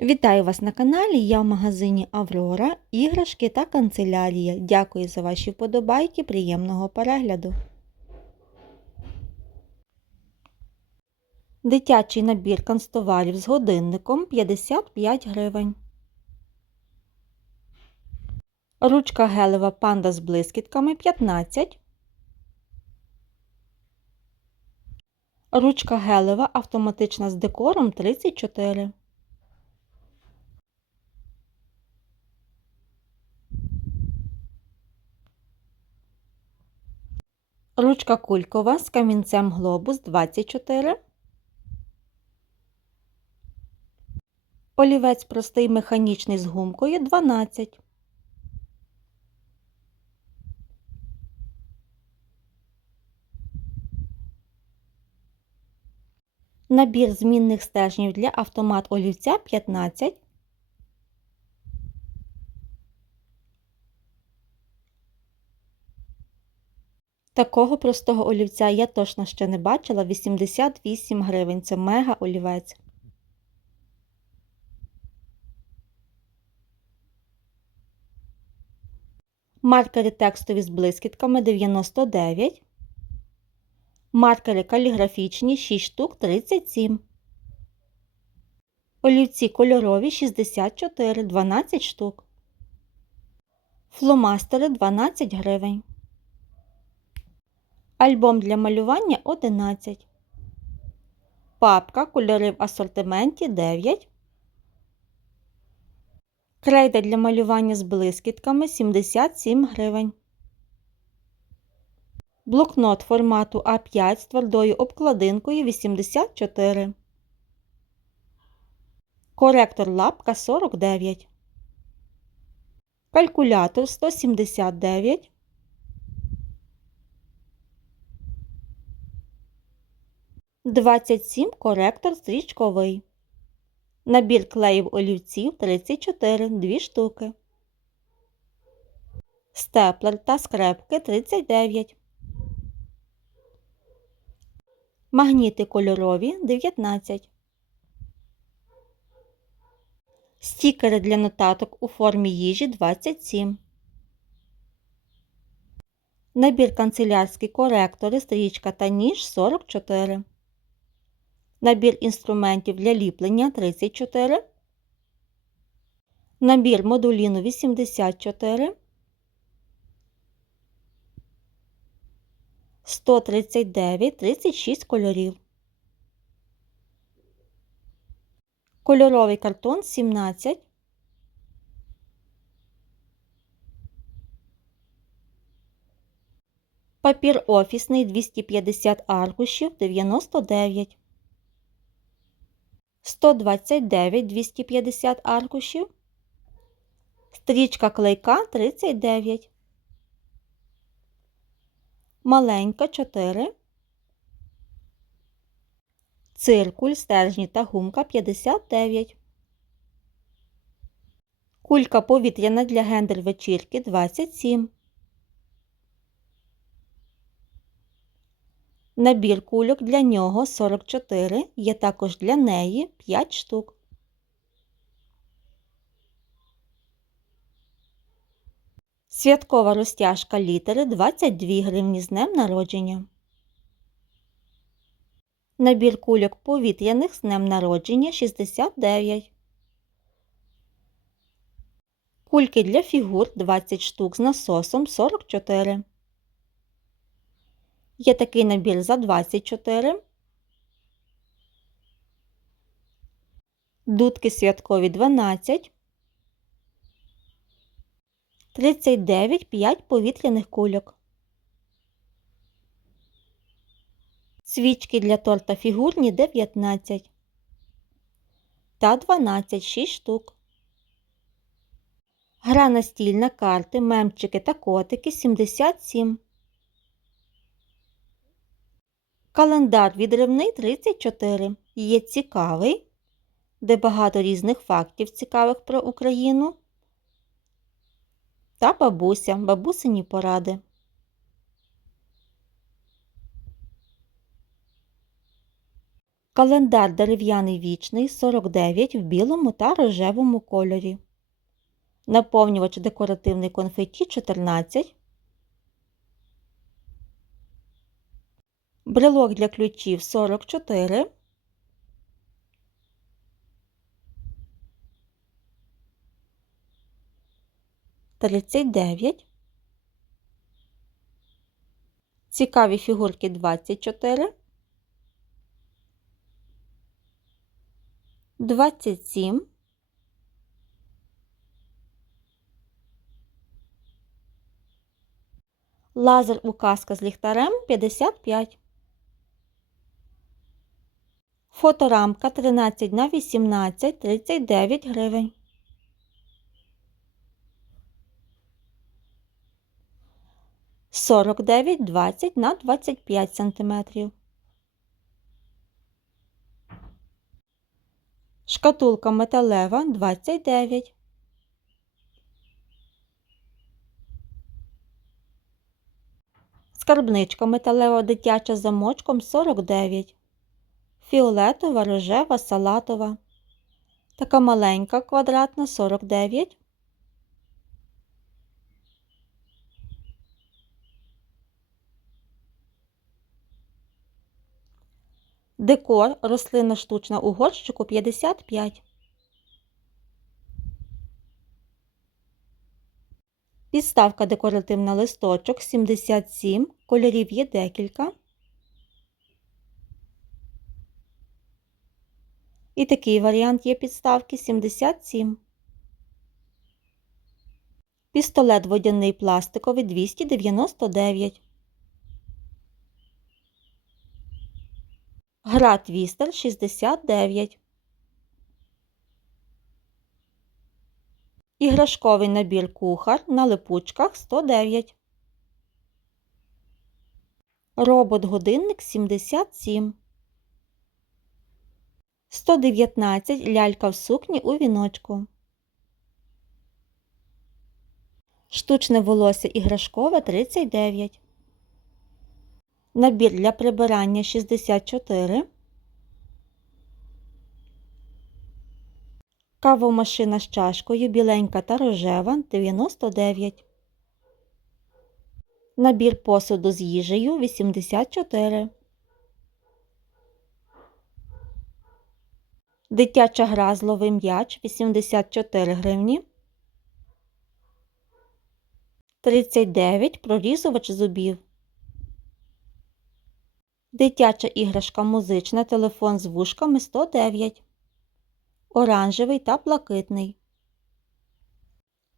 Вітаю вас на каналі. Я в магазині Аврора, іграшки та канцелярія. Дякую за ваші вподобайки. Приємного перегляду. Дитячий набір канцтоварів з годинником 55 гривень. Ручка гелева панда з блискітками 15. Ручка гелева автоматична з декором 34. Ручка кулькова з камінцем глобус 24. Олівець простий механічний з гумкою 12. Набір змінних стержнів для автомат олівця 15. Такого простого олівця я точно ще не бачила. 88 гривень. Це мега олівець. Маркери текстові з блискітками 99. Маркери каліграфічні 6 штук 37. Олівці кольорові 64 12 штук. Фломастери 12 гривень. Альбом для малювання 11. Папка кольори в асортименті 9. Крейда для малювання з блискітками 77 гривень. Блокнот формату А5 з твердою обкладинкою 84. Коректор лапка 49. Калькулятор 179. Двадцять сім коректор стрічковий. Набір клеїв олівців 34 2 штуки. Степлер та скрепки 39. Магніти кольорові 19. Стікери для нотаток у формі їжі 27. Набір канцелярські коректори, стрічка та ніж 44. Набір інструментів для ліплення 34. Набір модуліну 84. 139 36 кольорів. Кольоровий картон 17. Папір офісний 250 аркушів 99. 129 250 аркушів. Стрічка клейка 39. Маленька 4. Циркуль, стержні та гумка 59. Кулька повітряна для гендер вечірки 27. Набір кульок для нього 44, є також для неї 5 штук. Святкова розтяжка літери 22 гривні з днем народження. Набір кульок повітряних з днем народження 69. Кульки для фігур 20 штук з насосом 44. Є такий набір за 24. Дудки святкові 12. 39 5 повітряних кульок. Свічки для торта фігурні 19 та 12 6 штук. Гра настільна карти, мемчики та котики 77. Календар відривний 34. Є цікавий, де багато різних фактів цікавих про Україну. Та бабуся, бабусині поради. Календар дерев'яний вічний 49 в білому та рожевому кольорі. Наповнювач декоративний конфеті 14. Брелок для ключів 44. Тридцять дев'ять. Цікаві фігурки 24. 27. Лазер указка з ліхтарем 55. Фоторамка 13 на 18 39 гривень. Сорок дев'ять двадцять на двадцять п'ять сантиметрів. Шкатулка металева 29. Скарбничка металева дитяча замочком 49. Фіолетова, рожева, салатова. Така маленька квадратна 49. Декор рослина штучна у горщику 55. Підставка декоративна листочок 77. Кольорів є декілька. І такий варіант є підставки 77. Пістолет водяний пластиковий 299. Гра Твістер 69. Іграшковий набір кухар на липучках 109. Робот-годинник 77. 119 лялька в сукні у віночку. Штучне волосся іграшкове 39. Набір для прибирання 64. Кавомашина з чашкою біленька та рожева 99. Набір посуду з їжею 84. Дитяча гра зловий м'яч 84 гривні. 39 прорізувач зубів. Дитяча іграшка музична, телефон з вушками 109. Оранжевий та блакитний.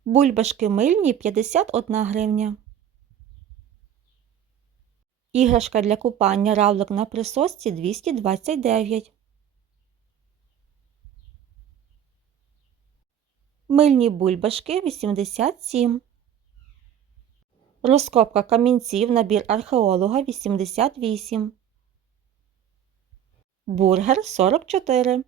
Бульбашки мильні 51 гривня. Іграшка для купання равлик на присосці 229. Мильні бульбашки 87. Розкопка камінців набір археолога 88. Бургер 44.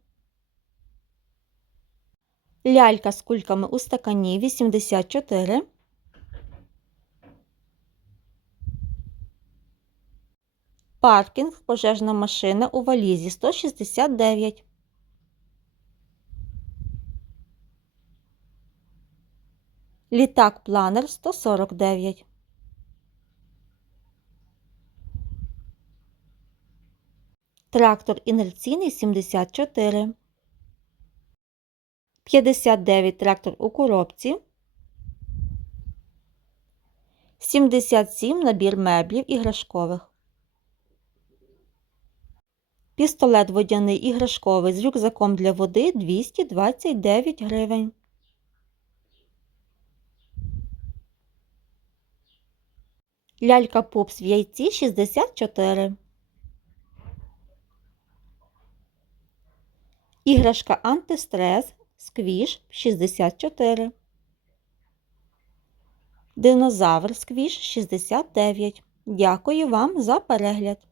Лялька з кульками у стакані 84. Паркінг пожежна машина у валізі 169. Літак планер 149. Трактор інерційний 74. 59 трактор у коробці. 77 набір меблів іграшкових. Пістолет водяний іграшковий з рюкзаком для води 229 гривень. Лялька попс в яйці 64. Іграшка антистрес сквіш 64. Динозавр сквіш 69. Дякую вам за перегляд!